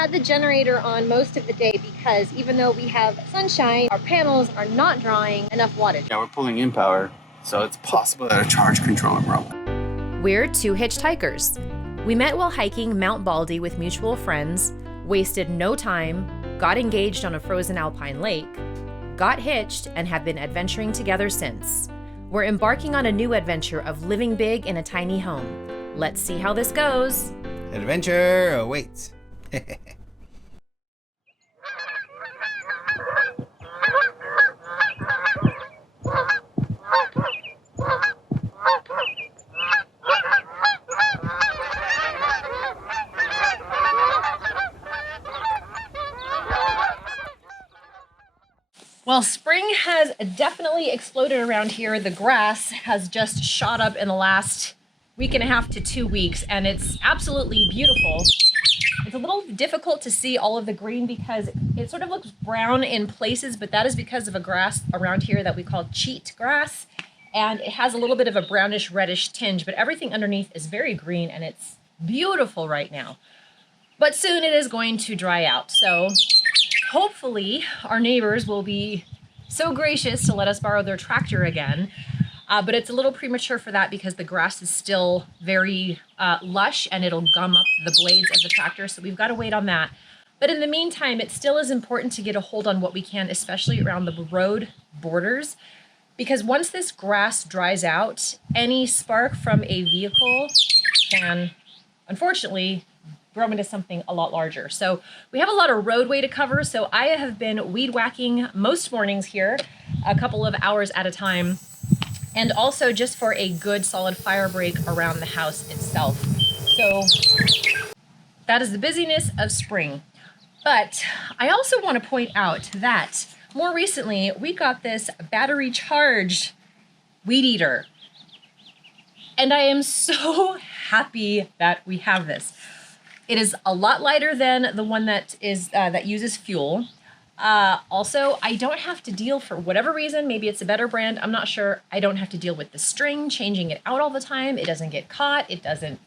had the generator on most of the day because even though we have sunshine, our panels are not drawing enough wattage. Yeah, we're pulling in power, so it's possible that a charge controller broke. We're two hitchhikers. We met while hiking Mount Baldy with mutual friends, wasted no time, got engaged on a frozen alpine lake, got hitched, and have been adventuring together since. We're embarking on a new adventure of living big in a tiny home. Let's see how this goes. Adventure awaits. Well, spring has definitely exploded around here. The grass has just shot up in the last week and a half to 2 weeks, and it's absolutely beautiful. It's a little difficult to see all of the green because it sort of looks brown in places, but that is because of a grass around here that we call cheat grass, and it has a little bit of a brownish reddish tinge, but everything underneath is very green, and it's beautiful right now. But soon it is going to dry out, so hopefully our neighbors will be so gracious to let us borrow their tractor again. But it's a little premature for that because the grass is still very lush and it'll gum up the blades of the tractor. So we've got to wait on that. But in the meantime, it still is important to get a hold on what we can, especially around the road borders. Because once this grass dries out, any spark from a vehicle can, unfortunately, grow into something a lot larger. So we have a lot of roadway to cover. So I have been weed whacking most mornings here, a couple of hours at a time. And also just for a good solid fire break around the house itself. So that is the busyness of spring. But I also want to point out that more recently we got this battery charged weed eater. And I am so happy that we have this. It is a lot lighter than the one that uses fuel. Also, I don't have to deal, for whatever reason, maybe it's a better brand, I'm not sure, I don't have to deal with the string, changing it out all the time. It doesn't get caught, it doesn't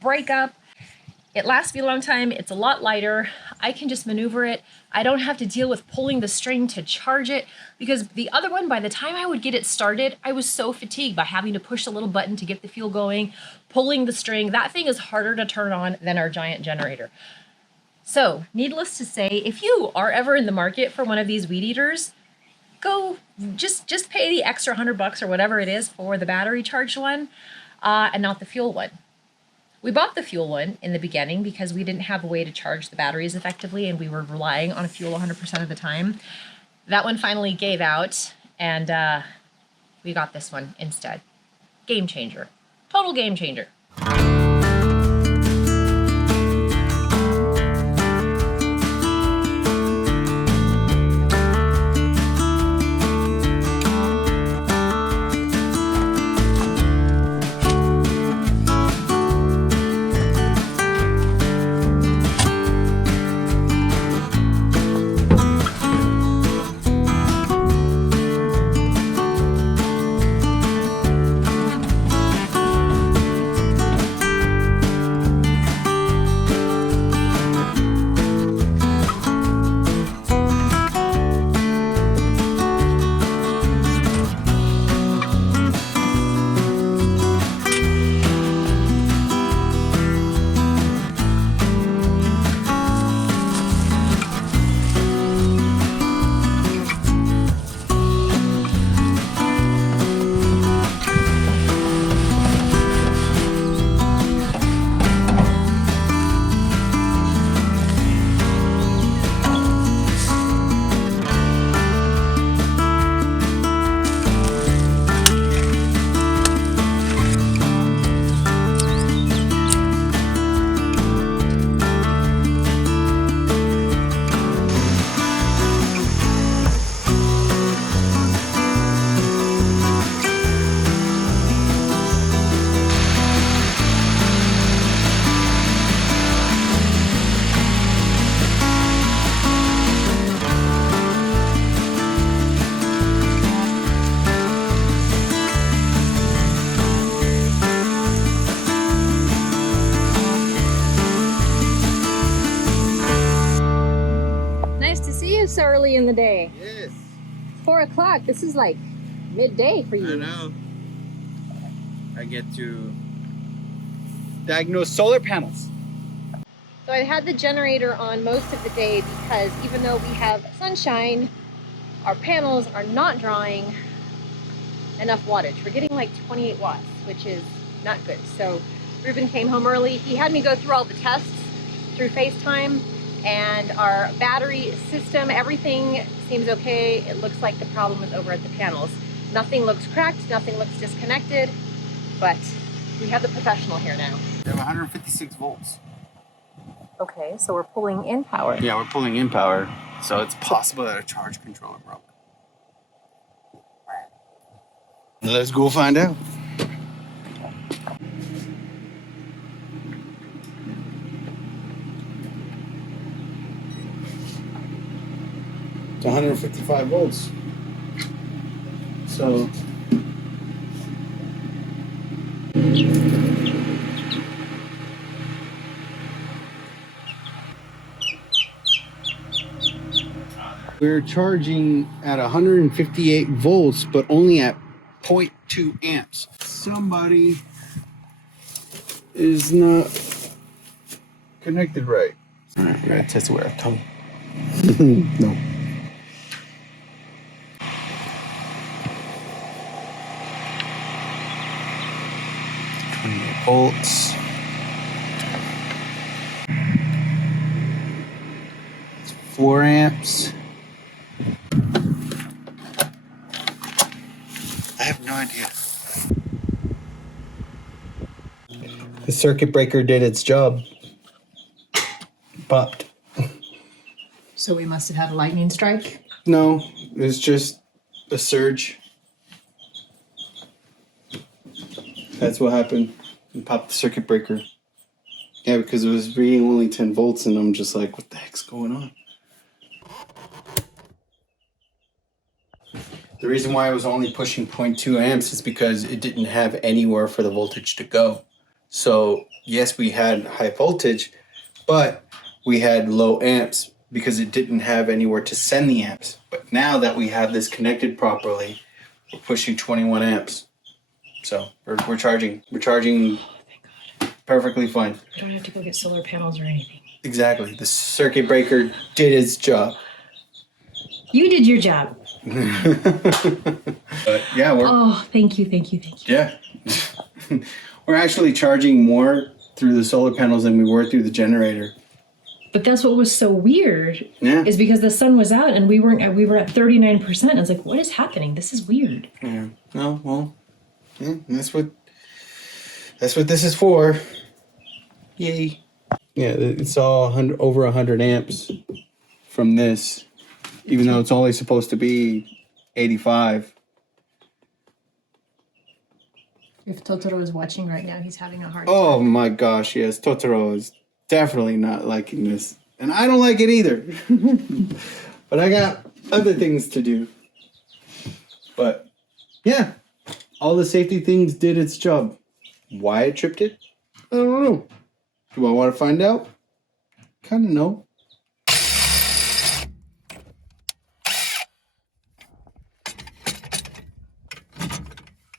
break up. It lasts me a long time, it's a lot lighter. I can just maneuver it. I don't have to deal with pulling the string to charge it, because the other one, by the time I would get it started, I was so fatigued by having to push the little button to get the fuel going, pulling the string. That thing is harder to turn on than our giant generator. So, needless to say, if you are ever in the market for one of these weed eaters, go just pay the extra $100 or whatever it is for the battery charged one, and not the fuel one. We bought the fuel one in the beginning because we didn't have a way to charge the batteries effectively, and we were relying on fuel 100% of the time. That one finally gave out, and we got this one instead. Game changer. Total game changer. this early in the day? Yes. 4 o'clock. This is like midday for you. I know. I get to diagnose solar panels. So I had the generator on most of the day because even though we have sunshine, our panels are not drawing enough wattage. We're getting like 28 watts, which is not good. So Ruben came home early. He had me go through all the tests through FaceTime, and our battery system, everything seems okay. It looks like the problem is over at the panels. Nothing looks cracked, nothing looks disconnected, but we have the professional here now. We have 156 volts. Okay, so we're pulling in power. Yeah, we're pulling in power, so it's possible that a charge controller broke. Let's go find out. It's 155 volts. So we're charging at 158 volts, but only at 0.2 amps. Somebody is not connected right. All right, we gotta test it with our tongue. No. Volts. It's 4 amps. I have no idea. The circuit breaker did its job. Popped. So we must have had a lightning strike. No, it's just a surge. That's what happened. And popped the circuit breaker. Yeah, because it was reading only 10 volts, and I'm just like, what the heck's going on? The reason why I was only pushing 0.2 amps is because it didn't have anywhere for the voltage to go. So, yes, we had high voltage, but we had low amps because it didn't have anywhere to send the amps. But now that we have this connected properly, we're pushing 21 amps. So we're charging perfectly fine. We don't have to go get solar panels or anything. Exactly. The circuit breaker did its job. You did your job. But yeah, Oh, thank you. yeah. We're actually charging more through the solar panels than we were through the generator. But that's what was so weird. Yeah. Is because the sun was out and we were at 39%. I was like, what is happening? This is weird. Yeah. No, well, yeah, that's what this is for. Yay. Yeah, it's all over 100 amps from this, even though it's only supposed to be 85. If Totoro is watching right now, he's having a hard Oh my gosh, yes, Totoro is definitely not liking this. And I don't like it either. But I got other things to do. But yeah, all the safety things did its job. Why it tripped it? I don't know. Do I want to find out? Kind of know.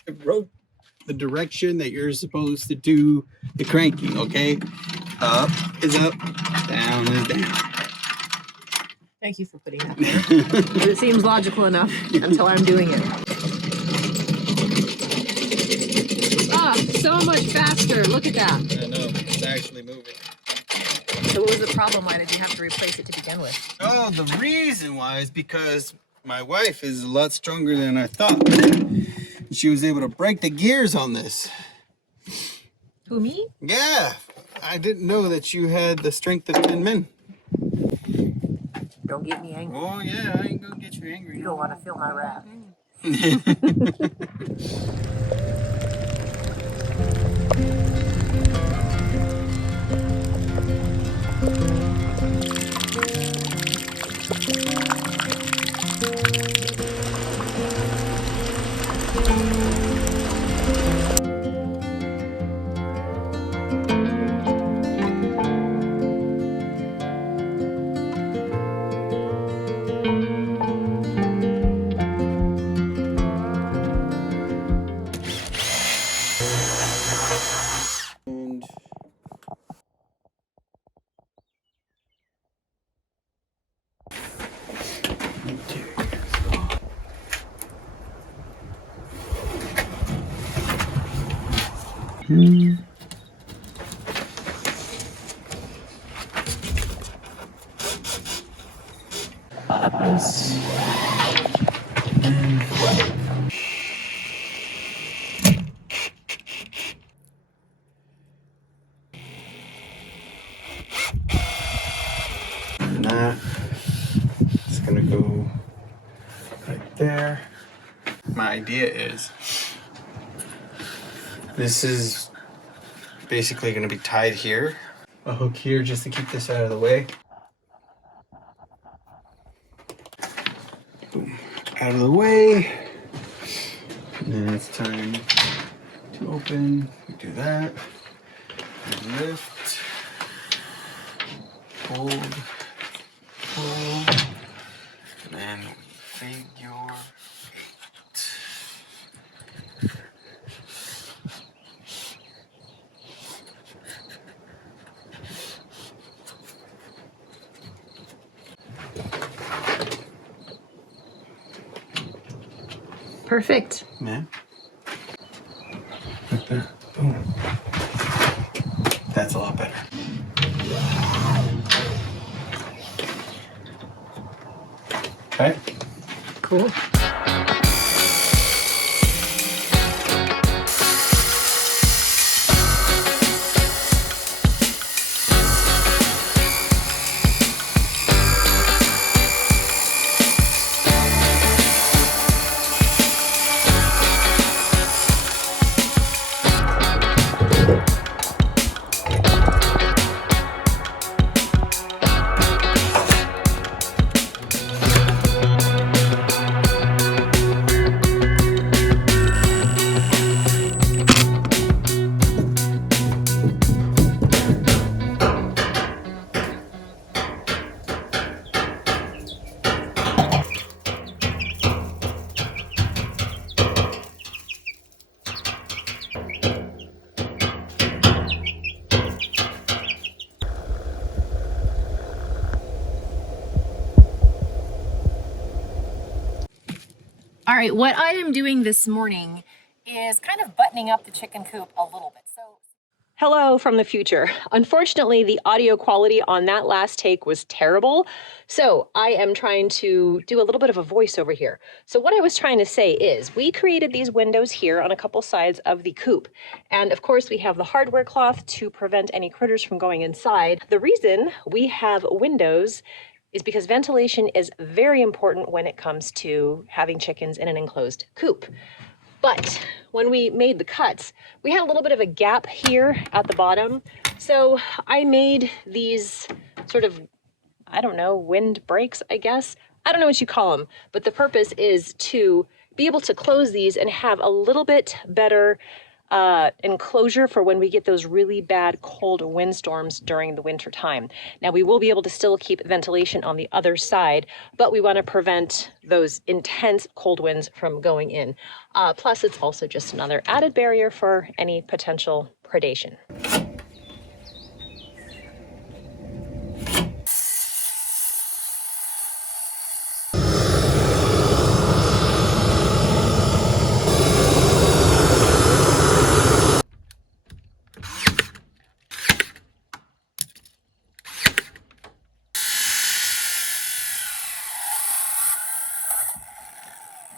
It wrote the direction that you're supposed to do the cranking, okay? Up is up, down is down. Thank you for putting that there. It seems logical enough until I'm doing it. Ah, so much faster. Look at that. I know, it's actually moving. So what was the problem? Why did you have to replace it to begin with? Oh, the reason why is because my wife is a lot stronger than I thought. She was able to break the gears on this. Who, me? Yeah, I didn't know that you had the strength of 10 men. Don't get me angry. Oh, yeah, I ain't gonna get you angry. You don't want to feel my wrath. This. And that. It's gonna go right there. My idea is this is basically gonna be tied here. A hook here just to keep this out of the way. Boom. Out of the way. And then it's time to open. We do that. Lift. Hold. Pull. And then figure 8. Perfect. Yeah. Like that. Boom. That's a lot better. Okay. Cool. All right, what I am doing this morning is kind of buttoning up the chicken coop a little bit. So, hello from the future. Unfortunately, the audio quality on that last take was terrible. So I am trying to do a little bit of a voiceover here. So what I was trying to say is we created these windows here on a couple sides of the coop. And of course we have the hardware cloth to prevent any critters from going inside. The reason we have windows is because ventilation is very important when it comes to having chickens in an enclosed coop. But when we made the cuts, we had a little bit of a gap here at the bottom. So I made these sort of, I don't know, wind breaks, I guess. I don't know what you call them, but the purpose is to be able to close these and have a little bit better enclosure for when we get those really bad cold windstorms during the winter time. Now we will be able to still keep ventilation on the other side, but we want to prevent those intense cold winds from going in. Plus it's also just another added barrier for any potential predation.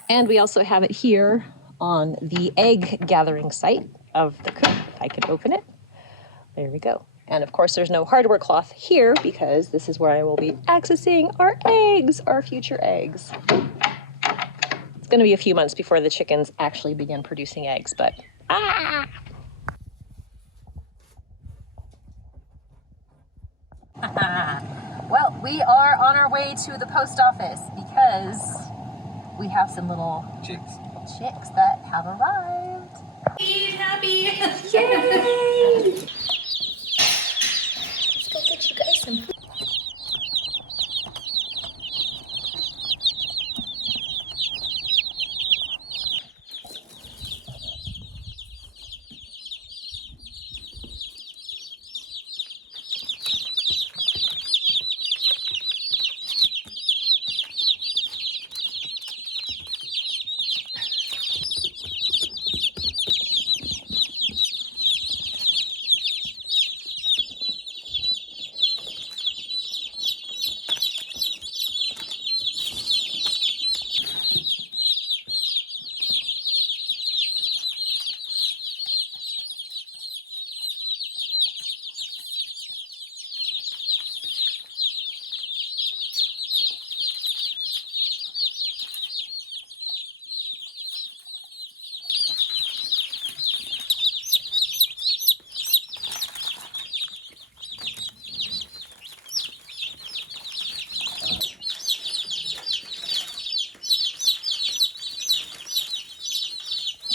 And we also have it here on the egg gathering site of the coop. I can open it. There we go. And of course there's no hardware cloth here because this is where I will be accessing our eggs, our future eggs. It's gonna be a few months before the chickens actually begin producing eggs, but well, we are on our way to the post office because we have some little chicks that have arrived. Eat happy! Yay! Let's go get you guys some food.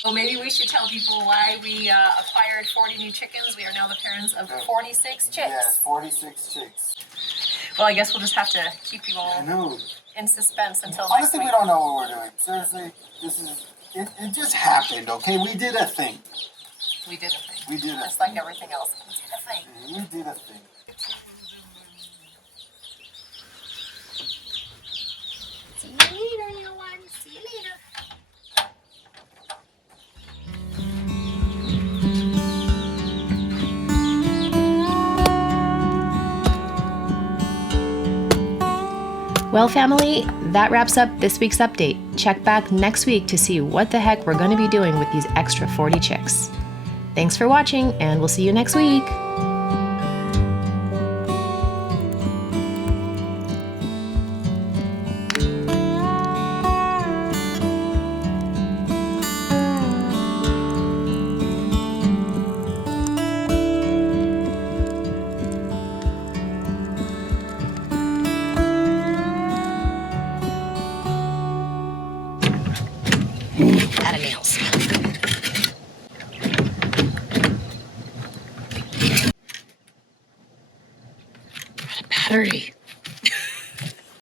Well, maybe we should tell people why we acquired 40 new chickens. We are now the parents of 46 chicks. Yes, 46 chicks. Well, I guess we'll just have to keep you all I know. in suspense until Honestly, next we don't know what we're doing. Seriously, it just happened, okay? We did a thing. We did a thing. We did a Just thing. like everything else. We did a thing. We did a thing. See you later, little one. See you later. Well, family, that wraps up this week's update. Check back next week to see what the heck we're going to be doing with these extra 40 chicks. Thanks for watching, and we'll see you next week. Out of nails. Battery.